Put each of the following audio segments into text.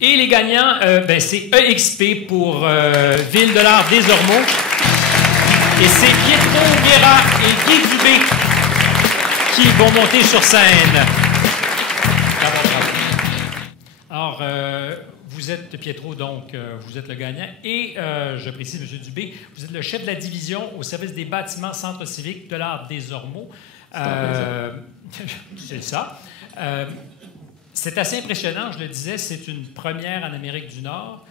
Et les gagnants, c'est EXP pour Ville de l'Art des Ormeaux. Et c'est Pietro Guerra et Guy Dubé qui vont monter sur scène. Alors, vous êtes Pietro, donc vous êtes le gagnant. Et je précise, M. Dubé, vous êtes le chef de la division au service des bâtiments Centre civique de l'Art des Ormeaux. C'est ça. C'est assez impressionnant, je le disais, c'est une première en Amérique du Nord.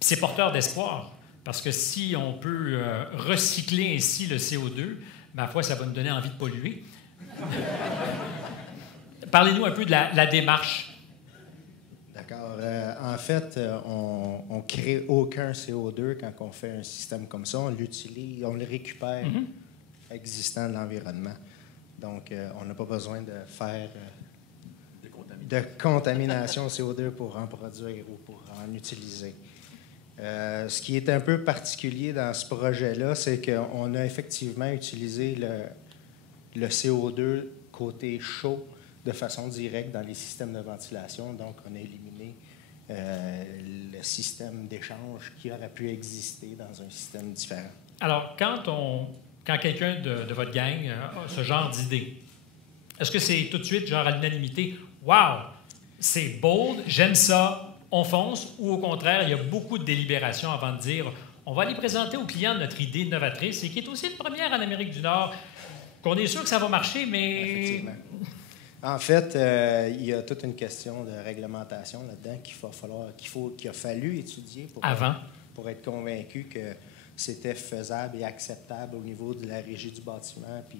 C'est porteur d'espoir, parce que si on peut recycler ainsi le CO2, ma foi, ça va nous donner envie de polluer. Parlez-nous un peu de la démarche. D'accord. En fait, on ne crée aucun CO2 quand on fait un système comme ça. On l'utilise, on le récupère existant de l'environnement. Donc, on n'a pas besoin de faire de contamination CO2 pour en produire ou pour en utiliser. Ce qui est un peu particulier dans ce projet-là, c'est qu'on a effectivement utilisé le CO2 côté chaud de façon directe dans les systèmes de ventilation. Donc, on a éliminé le système d'échange qui aurait pu exister dans un système différent. Alors, quand quelqu'un de votre gang a ce genre d'idée, est-ce que c'est tout de suite, genre à l'unanimité, « Wow, c'est bold, j'aime ça, on fonce », ou au contraire, il y a beaucoup de délibération avant de dire « On va aller présenter aux clients notre idée novatrice et qui est aussi une première en Amérique du Nord, qu'on est sûr que ça va marcher, mais... » Effectivement. En fait, il y a toute une question de réglementation là-dedans qu'il a fallu étudier pour être convaincu que c'était faisable et acceptable au niveau de la régie du bâtiment, puis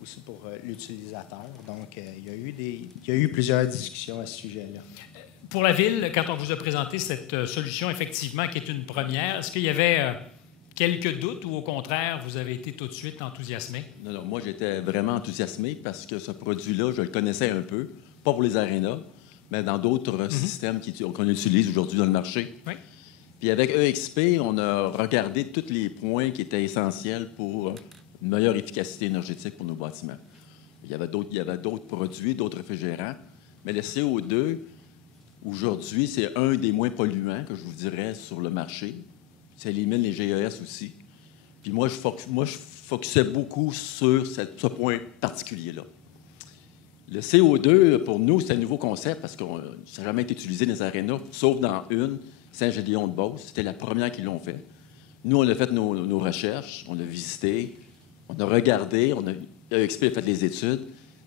aussi pour l'utilisateur. Donc, il y a eu plusieurs discussions à ce sujet-là. Pour la Ville, quand on vous a présenté cette solution, effectivement, qui est une première, est-ce qu'il y avait quelques doutes ou, au contraire, vous avez été tout de suite enthousiasmé? Non, moi, j'étais vraiment enthousiasmé parce que ce produit-là, je le connaissais un peu, pas pour les arénas, mais dans d'autres systèmes qu'on utilise aujourd'hui dans le marché. Oui. Puis avec EXP, on a regardé tous les points qui étaient essentiels pour une meilleure efficacité énergétique pour nos bâtiments. Il y avait d'autres produits, d'autres réfrigérants, mais le CO2, aujourd'hui, c'est un des moins polluants, que je vous dirais, sur le marché. Ça élimine les GES aussi. Puis moi, je focusais beaucoup sur ce point particulier-là. Le CO2, pour nous, c'est un nouveau concept parce que ça n'a jamais été utilisé dans les arénas, sauf dans une, Saint-Gédéon-de-Beauce. C'était la première qui l'ont fait. Nous, on a fait nos recherches, on a visité, on a regardé, EXP a fait les études,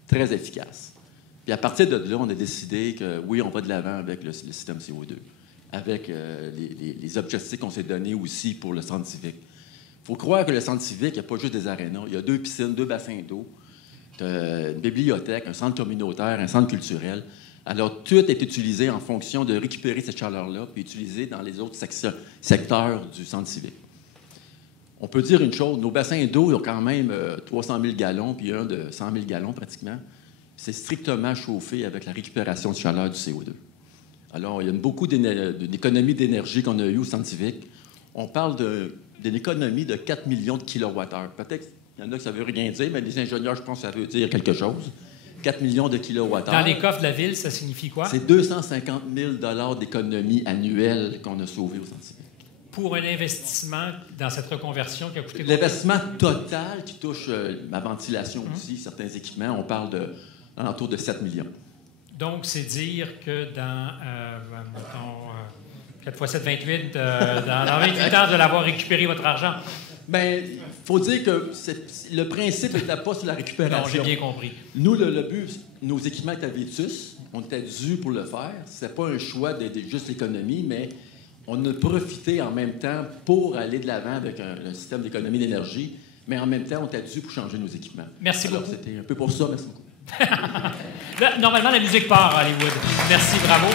très efficace. Puis à partir de là, on a décidé que oui, on va de l'avant avec le système CO2, avec les objectifs qu'on s'est donnés aussi pour le centre civique. Il faut croire que le centre civique, il n'y a pas juste des arénas. Il y a 2 piscines, 2 bassins d'eau, une bibliothèque, un centre communautaire, un centre culturel. Alors, tout est utilisé en fonction de récupérer cette chaleur-là puis utilisé dans les autres secteurs du centre civique. On peut dire une chose, nos bassins d'eau, ils ont quand même 300 000 gallons puis un de 100 000 gallons pratiquement. C'est strictement chauffé avec la récupération de chaleur du CO2. Alors, il y a beaucoup d'économies d'énergie qu'on a eues au centre civique. On parle d'une économie de 4 millions de kilowattheures. Peut-être qu'il y en a que ça ne veut rien dire, mais les ingénieurs, je pense que ça veut dire quelque chose. 4 millions de kilowattheures. Dans les coffres de la Ville, ça signifie quoi? C'est 250 000 d'économie annuelle qu'on a sauvé au centre civique. Pour un investissement dans cette reconversion qui a coûté... L'investissement total qui touche ma ventilation aussi, certains équipements, on parle d'entour de 7 millions. Donc, c'est dire que dans, 4 x 7, 28, dans 28 ans de l'avoir récupéré votre argent. Bien, il faut dire que le principe n'était pas sur la récupération. Non, j'ai bien compris. Nous, le but, nos équipements étaient vétustes, on était dû pour le faire. Ce n'était pas un choix de juste l'économie, mais on a profité en même temps pour aller de l'avant avec un système d'économie d'énergie, mais en même temps, on était dû pour changer nos équipements. Merci beaucoup. C'était un peu pour ça. Merci beaucoup. Là, normalement, la musique part à Hollywood. Merci, bravo.